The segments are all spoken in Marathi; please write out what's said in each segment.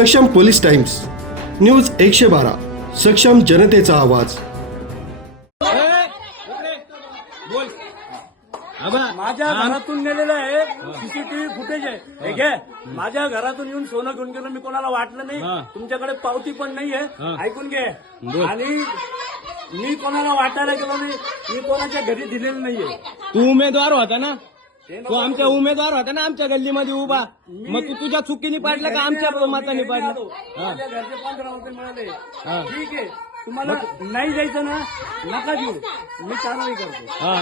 सक्षम पोलीस टाइम्स न्यूज एकशे बारा सक्षम जनतेचा आवाज. माझ्या घरातून नेलेलं आहे सीसीटीव्ही फुटेज आहे. हे घे. माझ्या घरातून येऊन सोनं घेऊन गेलं मी कोणाला वाटलं. नाही. तुमच्याकडे पावती पण नाहीये हा. ऐकून घे. आणि मी कोणाला वाटायला गेलो नाही मी कोणाच्या घरी दिलेलं नाहीये. तू उमेदवार होता ना? ते आमच्या उमेदवार होता ना आमच्या गल्लीमध्ये उभा. मग तू तुझ्या चुकीने पाडलं का आमच्या मताने पाडलं? हा. माझ्या घरचे पंधरा रुपये मिळाले हा. ठीक आहे तुम्हाला नाही जायचं ना नका देऊ. मी कारवाई करतो. हा.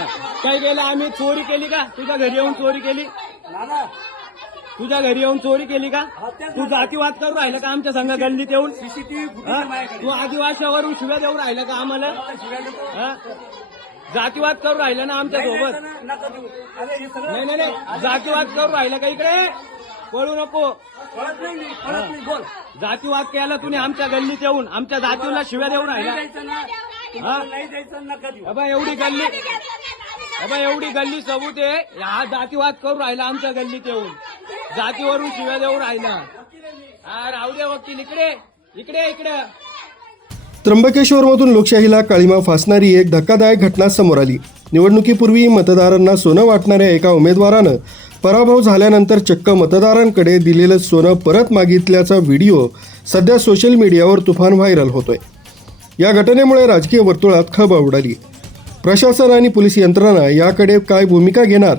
काय केलं आम्ही चोरी केली का? तुझ्या घरी येऊन चोरी केली? नाना. तुझ्या घरी येऊन चोरी केली का? तू जातीवाद करू राहिला का आमच्या संघ गल्लीत येऊन? सीसीटीव्ही? फुटेज आहे माझ्याकडे. तू आदिवासीवरून शिव्या देऊ राहिला का आम्हाला शिवाय देतो. हा? जातीवाद करू राहिला ना आमच्यासोबत? जायचं ना, नका देऊ अरे हे सगळं नाही नाही नाही जातीवाद करू राहिला का इकडे? पळू नको. बोल. जातीवाद केला तुम्ही आमच्या गल्लीत येऊन. आमच्या जातीला शिव्या देऊ नाही राहिला अबा एवढी गल्ली अबा एवढी गल्ली सबूत आहे. हा जातीवाद करू राहिला आमच्या गल्लीत येऊन. जातीवरून शिव्या देऊ राहिला. हा राहू दे वकील इकडे. इकडे इकडे. त्र्यंबकेश्वरमधून लोकशाहीला काळीमा फासणारी एक धक्कादायक घटना समोर आली. निवडणुकीपूर्वी मतदारांना सोनं वाटणाऱ्या एका उमेदवारानं पराभव झाल्यानंतर चक्क मतदारांकडे दिलेलं सोनं परत मागितल्याचा व्हिडिओ सध्या सोशल मीडियावर तुफान व्हायरल होतोय. या घटनेमुळे राजकीय वर्तुळात खब उडाली. प्रशासन आणि पोलीस यंत्रणा याकडे काय भूमिका घेणार?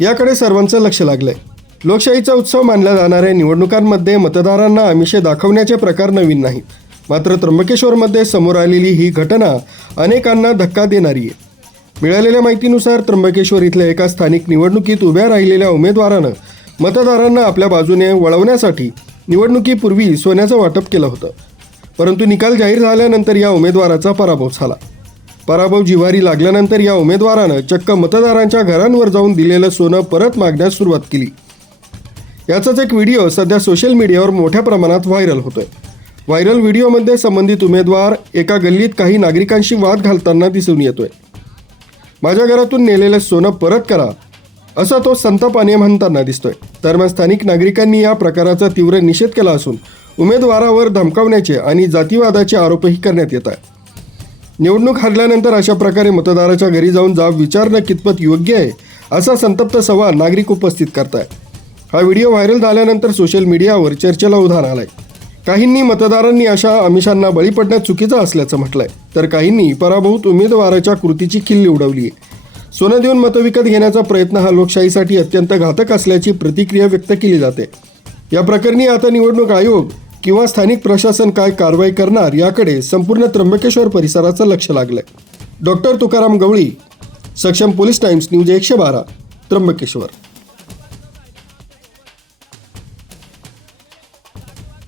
याकडे सर्वांचं लक्ष लागलंय. लोकशाहीचा उत्सव मानल्या जाणाऱ्या निवडणुकांमध्ये मतदारांना आमिषे दाखवण्याचे प्रकार नवीन नाहीत. मात्र त्र्यंबकेश्वरमध्ये समोर आलेली ही घटना अनेकांना धक्का देणारी आहे. मिळालेल्या माहितीनुसार त्र्यंबकेश्वर इथल्या एका स्थानिक निवडणुकीत उभ्या राहिलेल्या उमेदवारानं मतदारांना आपल्या बाजूने वळवण्यासाठी निवडणुकीपूर्वी सोन्याचं वाटप केलं होतं. परंतु निकाल जाहीर झाल्यानंतर या उमेदवाराचा पराभव झाला. पराभव जिव्हारी लागल्यानंतर या उमेदवारानं चक्क मतदारांच्या घरांवर जाऊन दिलेलं सोनं परत मागण्यास सुरुवात केली. याचाच एक व्हिडिओ सध्या सोशल मीडियावर मोठ्या प्रमाणात व्हायरल होतोय. व्हायरल व्हिडिओमध्ये संबंधित उमेदवार एका गल्लीत काही नागरिकांशी वाद घालताना दिसून येतोय. माझ्या घरातून नेलेलं सोनं परत करा असा तो संतापाने म्हणताना दिसतोय. दरम्यान स्थानिक नागरिकांनी या प्रकाराचा तीव्र निषेध केला असून उमेदवारावर धमकावण्याचे आणि जातीवादाचे आरोपही करण्यात येत आहे निवडणूक हरल्यानंतर अशा प्रकारे मतदाराच्या घरी जाऊन जाब विचारणं कितपत योग्य आहे असा संतप्त सवाल नागरिक उपस्थित करताय हा व्हिडिओ व्हायरल झाल्यानंतर सोशल मीडियावर चर्चेला उधाण आलाय. काहींनी मतदारांनी अशा आमिषांना बळी पडण्यात चुकीचं असल्याचं म्हटलंय. तर काहींनी पराभूत उमेदवाराच्या कृतीची खिल्ली उडवली आहे. सोनं देऊन मतं विकत घेण्याचा प्रयत्न हा लोकशाहीसाठी अत्यंत घातक असल्याची प्रतिक्रिया व्यक्त केली जाते. या प्रकरणी आता निवडणूक आयोग किंवा स्थानिक प्रशासन काय कारवाई करणार याकडे संपूर्ण त्र्यंबकेश्वर परिसराचं लक्ष लागलंय. डॉक्टर तुकाराम गवळी सक्षम पोलीस टाइम्स न्यूज एकशे बारा त्र्यंबकेश्वर.